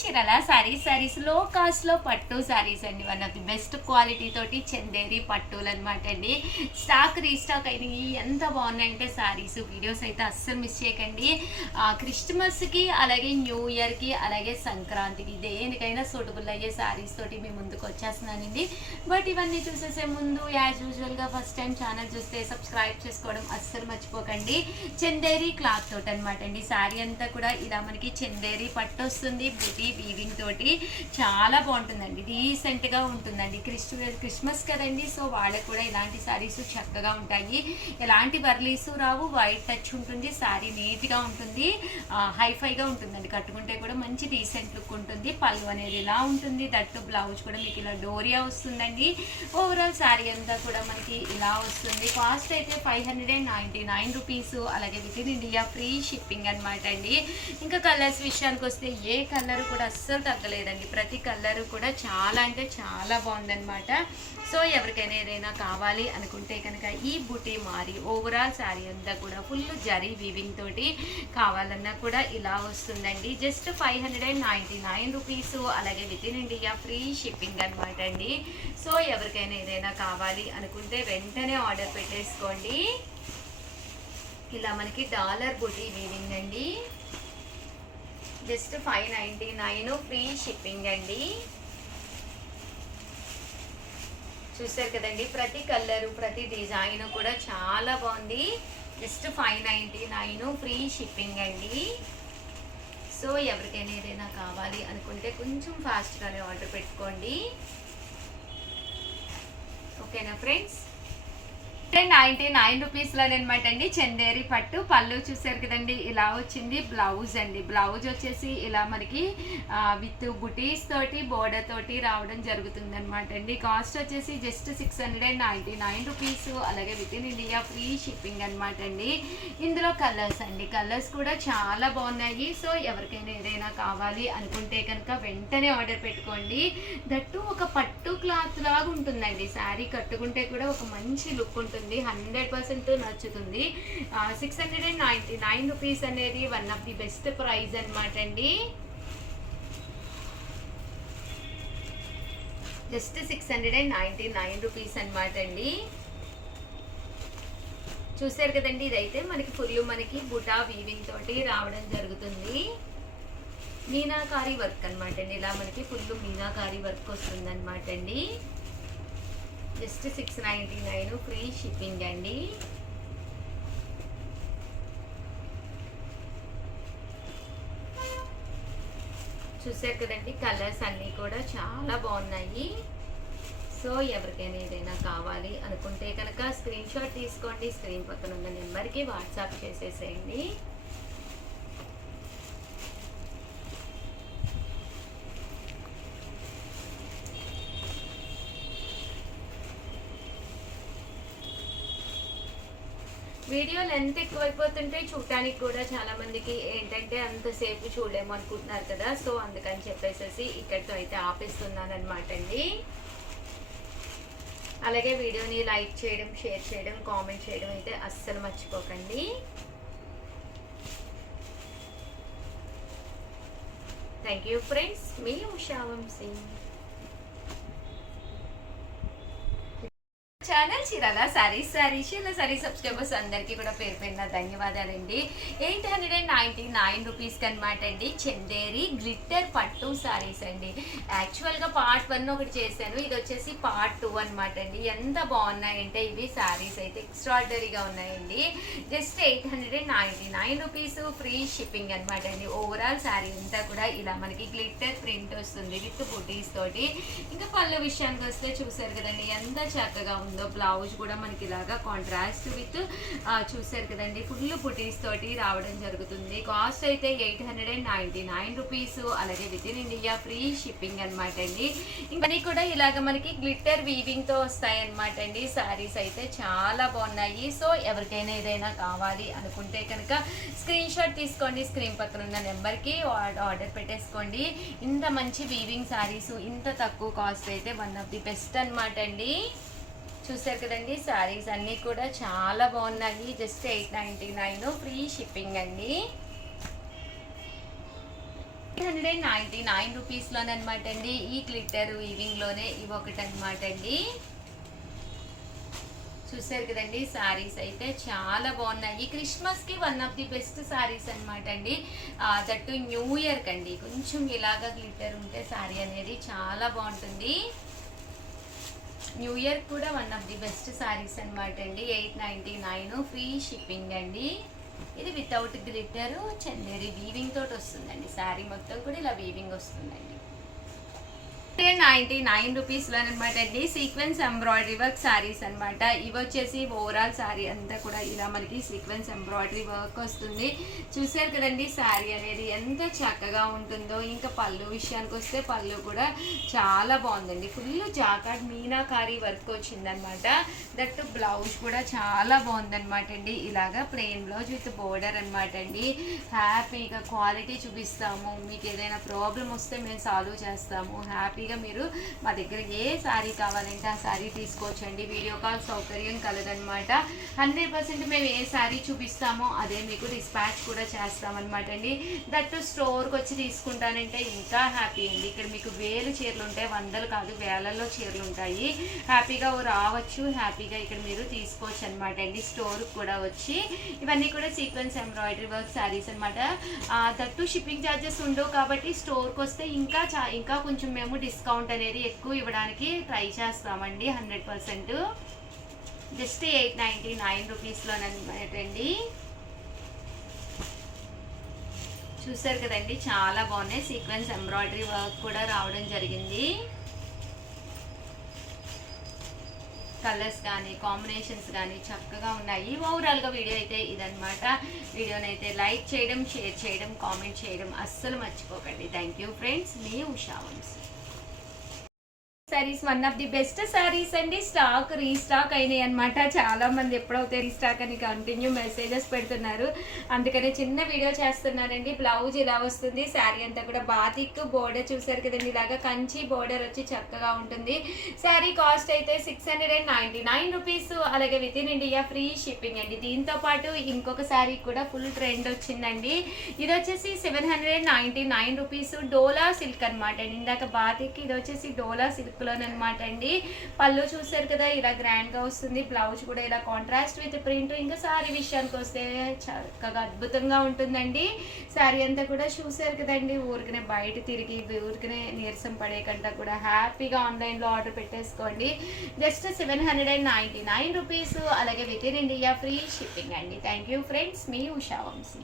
చీరల సారీస్ లో కాస్ట్ లో పట్టు సారీస్ అండి. One of the best quality తోటి చందేరి పట్టులు అనమాట అండి. స్టాక్ రీస్టాక్ అయినవి ఎంత బాగున్నాయంటే సారీస్ వీడియోస్ అయితే అస్సలు మిస్ చేయకండి. క్రిస్మస్ కి అలాగే న్యూ ఇయర్ కి అలాగే సంక్రాంతికి దేనికైనా సూటబుల్ అయ్యే సారీస్ తోటి మీ ముందుకు వచ్చేస్తున్నానండి. బట్ ఇవన్నీ చూసేసే ముందు యాజ్ యూజువల్ గా ఫస్ట్ టైం ఛానల్ చూస్తే సబ్స్క్రైబ్ చేసుకోవడం అస్సలు మర్చిపోకండి. చందేరి క్లాత్ తోటి అనమాట అండి. సారీ అంతా కూడా ఇలా మనకి చందేరి పట్టు వస్తుంది. బ్యూటీ వీవింగ్ తోటి చాలా బాగుంటుందండి. డీసెంట్ గా ఉంటుందండి. క్రిస్మస్ కదండి, సో వాళ్ళకి కూడా ఇలాంటి సారీస్ చక్కగా ఉంటాయి. ఎలాంటి వర్లీసు రావు, వైట్ టచ్ ఉంటుంది. సారీ నీట్ గా ఉంటుంది, హైఫైగా ఉంటుందండి. కట్టుకుంటే కూడా మంచి డీసెంట్ లుక్ ఉంటుంది. పళ్ళు అనేది ఇలా ఉంటుంది. దట్టు బ్లౌజ్ కూడా మీకు ఇలా డోరియా వస్తుందండి. ఓవరాల్ సారీ అంతా కూడా మనకి ఇలా వస్తుంది. కాస్ట్ అయితే 599 రూపీస్. అలాగే within India free shipping అనమాట అండి. ఇంకా కలర్స్ విషయానికి వస్తే ఏ కలర్ కూడా అస్సలు తగ్గలేదండి. ప్రతి కలర్ కూడా చాలా అంటే చాలా బాగుందన్నమాట. సో ఎవరికైనా ఏదైనా కావాలి అనుకుంటే కనుక ఈ బుటీ మారి ఓవరాల్ శారీ అంతా కూడా ఫుల్ జరీ వీవింగ్ తోటి కావాలన్నా కూడా ఇలా వస్తుందండి. Just 599 rupees. అలాగే within India free shipping అనమాట అండి. సో ఎవరికైనా ఏదైనా కావాలి అనుకుంటే వెంటనే ఆర్డర్ పెట్టేసుకోండి. ఇలా మనకి డాలర్ బుటీ వీవింగ్ అండి. జస్ట్ 599 ఫ్రీ షిప్పింగ్ అండి. చూసారు కదండి, ప్రతి కలరు ప్రతి డిజైన్ కూడా చాలా బాగుంది. జస్ట్ 599 ఫ్రీ షిప్పింగ్ అండి. సో ఎవరికైనా ఏదైనా కావాలి అనుకుంటే కొంచెం ఫాస్ట్గానే ఆర్డర్ పెట్టుకోండి. ఓకేనా ఫ్రెండ్స్? 99 రూపీస్లోనమాట అండి చందేరి పట్టు. పళ్ళు చూసారు కదండి, ఇలా వచ్చింది. బ్లౌజ్ అండి, బ్లౌజ్ వచ్చేసి ఇలా మనకి విత్ బుటీస్ తోటి బోర్డర్ తోటి రావడం జరుగుతుంది అనమాట అండి. కాస్ట్ వచ్చేసి జస్ట్ 699 రూపీస్. అలాగే within India free shipping అనమాట అండి. ఇందులో కలర్స్ అండి, కలర్స్ కూడా చాలా బాగున్నాయి. సో ఎవరికైనా ఏదైనా కావాలి అనుకుంటే కనుక వెంటనే ఆర్డర్ పెట్టుకోండి. దట్టు ఒక పట్టు క్లాత్ లాగా ఉంటుందండి. శారీ కట్టుకుంటే కూడా ఒక మంచి లుక్ ఉంటుంది. 100% నచ్చుతుంది. 699 రూపీస్ అనేది one of the best price అనమాట అండి. జస్ట్ 699 రూపీస్ అనమాట అండి. చూసారు కదండి, ఇదైతే మనకి ఫుల్ మనకి బుటా వీవింగ్ తోటి రావడం జరుగుతుంది. మీనాకారి వర్క్ అనమాట అండి. ఇలా మనకి ఫుల్ మీనాకారి వర్క్ వస్తుంది అనమాట అండి. జస్ట్ 699 ఫ్రీ షిప్పింగ్ అండి. చూసారు కదండి, కలర్స్ అన్నీ కూడా చాలా బాగున్నాయి. సో ఎవరికైనా ఏదైనా కావాలి అనుకుంటే కనుక స్క్రీన్ షాట్ తీసుకోండి. స్క్రీన్ పక్కన ఉన్న నెంబర్కి వాట్సాప్ చేసేసేయండి. వీడియో లెంత్ ఎక్కువైపోతుంటే చూడటానికి కూడా చాలా మందికి ఏంటంటే అంతసేపు చూడలేము అనుకుంటున్నారు కదా. సో అందుకని చెప్పేసి ఇక్కడితో అయితే ఆపేస్తున్నాను అనమాట అండి. అలాగే వీడియోని లైక్ చేయడం, షేర్ చేయడం, కామెంట్ చేయడం అయితే అస్సలు మర్చిపోకండి. Thank you friends. మీ Usha Vamshi. Channel Chirala sarees subscribers అందరికీ కూడా పేరు పేరున ధన్యవాదాలండి. 899 రూపీస్కి అనమాట అండి చందేరి గ్లిట్టర్ పట్టు సారీస్ అండి. యాక్చువల్గా పార్ట్ 1 ఒకటి చేశాను, ఇది వచ్చేసి పార్ట్ 2 అనమాట అండి. ఎంత బాగున్నాయంటే ఇవి సారీస్ అయితే ఎక్స్ట్రాడినరీగా ఉన్నాయండి. జస్ట్ 899 రూపీస్ ఫ్రీ షిప్పింగ్ అనమాట అండి. ఓవరాల్ సారీ అంతా కూడా ఇలా మనకి గ్లిట్టర్ ప్రింట్ వస్తుంది విత్ బుటీస్ తోటి. ఇంకా పళ్ళు విషయానికి వస్తే చూసారు కదండి ఎంత చక్కగా ఉంది. బ్లౌజ్ కూడా మనకి ఇలాగా కాంట్రాస్ట్ విత్ చూసారు కదండి ఫుల్ బుటీస్ తోటి రావడం జరుగుతుంది. కాస్ట్ అయితే 899 రూపీస్. అలాగే within India free shipping అనమాట అండి. ఇవన్నీ కూడా ఇలాగ మనకి గ్లిట్టర్ వీవింగ్ తో వస్తాయి అనమాట అండి. సారీస్ అయితే చాలా బాగున్నాయి. సో ఎవరికైనా ఏదైనా కావాలి అనుకుంటే కనుక స్క్రీన్ షాట్ తీసుకోండి. స్క్రీన్ పక్కన ఉన్న నెంబర్కి ఆర్డర్ పెట్టేసుకోండి. ఇంత మంచి వీవింగ్ సారీస్ ఇంత తక్కువ కాస్ట్ అయితే వన్ ఆఫ్ ది బెస్ట్ అనమాట అండి. చూసారు కదండి, సారీస్ అన్నీ కూడా చాలా బాగున్నాయి. జస్ట్ 899 ఫ్రీ షిప్పింగ్ అండి. రూపీస్లోనమాట అండి. ఈ గ్లిట్టర్ వీవింగ్లోనే ఇవి ఒకటి అనమాట అండి. చూసారు కదండి, శారీస్ అయితే చాలా బాగున్నాయి. క్రిస్మస్కి one of the best saris అనమాట అండి. దట్టు న్యూ ఇయర్ కండి కొంచెం ఇలాగా గ్లిట్టర్ ఉంటే శారీ అనేది చాలా బాగుంటుంది. న్యూ ఇయర్ కూడా one of the best saris అనమాట అండి. 899 ఫ్రీ షిప్పింగ్ అండి. ఇది వితౌట్ గ్లిట్టర్ చందేరి వీవింగ్ తోటి వస్తుందండి. శారీ మొత్తం కూడా ఇలా వీవింగ్ వస్తుందండి. 99 రూపీస్లో అనమాట అండి. సీక్వెన్స్ ఎంబ్రాయిడరీ వర్క్ శారీస్ అనమాట. ఇవి వచ్చేసి ఓవరాల్ శారీ అంతా కూడా ఇలా మనకి సీక్వెన్స్ ఎంబ్రాయిడరీ వర్క్ వస్తుంది. చూసారు కదండి శారీ అనేది ఎంత చక్కగా ఉంటుందో. ఇంకా పళ్ళు విషయానికి వస్తే పళ్ళు కూడా చాలా బాగుందండి. ఫుల్ జాకార్డ్ మీనాకారి వర్క్ వచ్చిందనమాట. దట్ బ్లౌజ్ కూడా చాలా బాగుందనమాట అండి. ఇలాగా ప్లెయిన్ బ్లౌజ్ విత్ బోర్డర్ అనమాట అండి. హ్యాపీగా క్వాలిటీ చూపిస్తాము. మీకు ఏదైనా ప్రాబ్లం వస్తే మేము సాల్వ్ చేస్తాము. హ్యాపీగా మీరు మా దగ్గర ఏ శారీ కావాలంటే ఆ శారీ తీసుకోవచ్చండి. వీడియో కాల్ సౌకర్యం కలదనమాట. 100% మేము ఏ శారీ చూపిస్తామో అదే మీకు డిస్పాచ్ కూడా చేస్తామన్నమాట అండి. దట్టు స్టోర్కి వచ్చి తీసుకుంటానంటే ఇంకా హ్యాపీ అండి. ఇక్కడ మీకు వేలు చీరలు ఉంటాయి, వందలు కాదు వేలల్లో చీరలు ఉంటాయి. హ్యాపీగా రావచ్చు, హ్యాపీగా ఇక్కడ మీరు తీసుకోవచ్చు అనమాట అండి. స్టోర్కి కూడా వచ్చి ఇవన్నీ కూడా సీక్వెన్స్ ఎంబ్రాయిడరీ వర్క్ శారీస్ అనమాట. దట్టు షిప్పింగ్ ఛార్జెస్ ఉండవు కాబట్టి స్టోర్కి వస్తే ఇంకా కొంచెం మేము డిస్కౌంట్ అనేది ఎక్కువ ఇవ్వడానికి ట్రై చేస్తామండి. 100% జస్ట్ 899 రూపీస్లోనమాట అండి. చూసారు కదండి, చాలా బాగున్నాయి. సీక్వెన్స్ ఎంబ్రాయిడరీ వర్క్ కూడా రావడం జరిగింది. కలర్స్ కానీ కాంబినేషన్స్ కానీ చక్కగా ఉన్నాయి. ఓవరాల్గా వీడియో అయితే ఇదనమాట. వీడియోనైతే లైక్ చేయడం, షేర్ చేయడం, కామెంట్ చేయడం అస్సలు మర్చిపోకండి. థ్యాంక్ యూ ఫ్రెండ్స్, మీ Usha Vamshi. Saris one of the best saris అండి. స్టాక్ రీస్టాక్ అయినాయి అనమాట. చాలా మంది ఎప్పుడైతే రీస్టాక్ అని కంటిన్యూ మెసేజెస్ పెడుతున్నారు. అందుకనే చిన్న వీడియో చేస్తున్నానండి. బ్లౌజ్ ఇలా వస్తుంది. శారీ అంతా కూడా బాతిక్ బోర్డర్ చూసారు కదండి. ఇలాగా కంచి బోర్డర్ వచ్చి చక్కగా ఉంటుంది. శారీ కాస్ట్ అయితే 699 రూపీస్. అలాగే within India free shipping అండి. దీంతో పాటు ఇంకొక శారీ కూడా ఫుల్ ట్రెండ్ వచ్చిందండి. ఇది వచ్చేసి 799 రూపీస్. డోలా సిల్క్ అనమాట అండి. ఇందాక బాతిక్, ఇది వచ్చేసి డోలా సిల్క్ అనమాట అండి. పళ్ళు చూసారు కదా ఇలా గ్రాండ్ గా వస్తుంది. బ్లౌజ్ కూడా ఇలా కాంట్రాస్ట్ విత్ ప్రింట్. ఇంకా శారీ విషయానికి వస్తే చక్కగా అద్భుతంగా ఉంటుందండి. శారీ అంతా కూడా చూసారు కదండి. ఊరికనే బయట తిరిగి ఊరికనే నీరసం పడే కంటే కూడా హ్యాపీగా ఆన్లైన్లో ఆర్డర్ పెట్టేసుకోండి. Just 799 rupees. అలాగే within India free shipping అండి. థ్యాంక్ యూ ఫ్రెండ్స్, మీ ఉషా వంశీ.